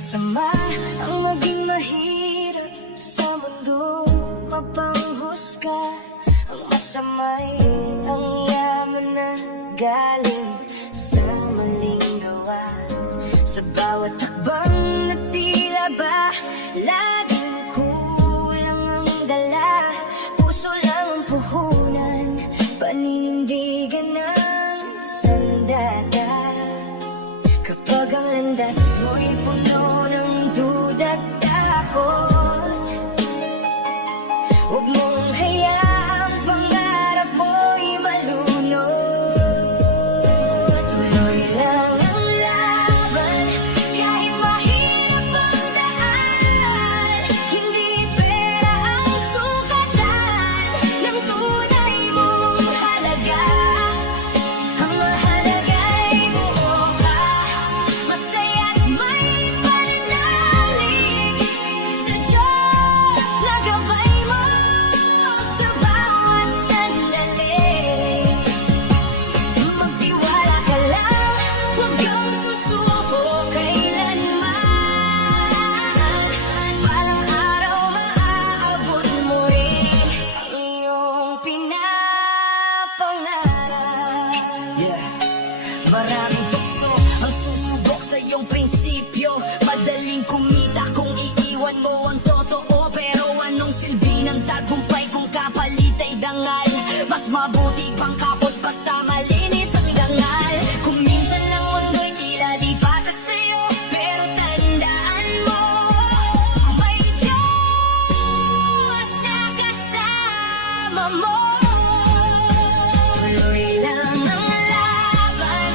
Masama ang maging mahirap sa mundo, mapanghusga. Ang masama'y ang yaman na galing sa maling gawa. Sa bawat hakbang na tila ba laging kulang ang dala. Puso lang ang puhunan, paninindigan ng sandata. Kapag ang landas mo'y puno ng duda at takot, huwag mong hayaang pangarap mo'y malunod. Tuloy lang ang laban, kahit mahirap ang daan. Hindi pera ang sukatan ng tunay mong halaga. Ang mahalaga'y buo ka, masaya't may pananalig sa Diyos na gabay mo sa bawat sandali. Magtiwala ka lang, huwag kang susuko kailanman. Balang araw maaabot mo rin ang iyong pinapangarap. Yeah. Maraming tukso ang susubok sa iyong prinsipyo. Madaling kumita kung iiwan mo ang totoo. Pero anong silbi ng tagumpay kung kapalit ay dangal? Mas mabuti pang kapos basta malinis ang dangal. Kung minsan ang mundo'y tila di patas sa'yo, pero tandaan mo, may Diyos na kasama mo. Tuloy lang ang laban,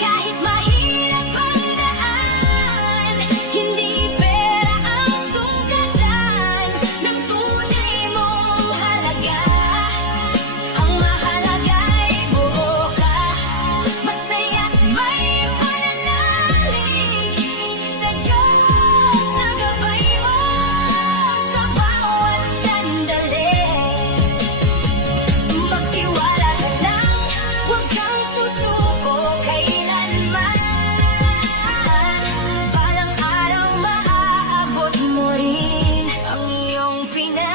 kahit mahirap ang daan. Hindi pera ang sukatan ng tunay mong halaga. Ang mahalaga'y buo ka, masaya't may pananalig sa Diyos na gabay mo sa bawat sandali. Magtiwala ka lang, huwag kang susuko kailanman. Balang araw maaabot mo rin ang iyong pinag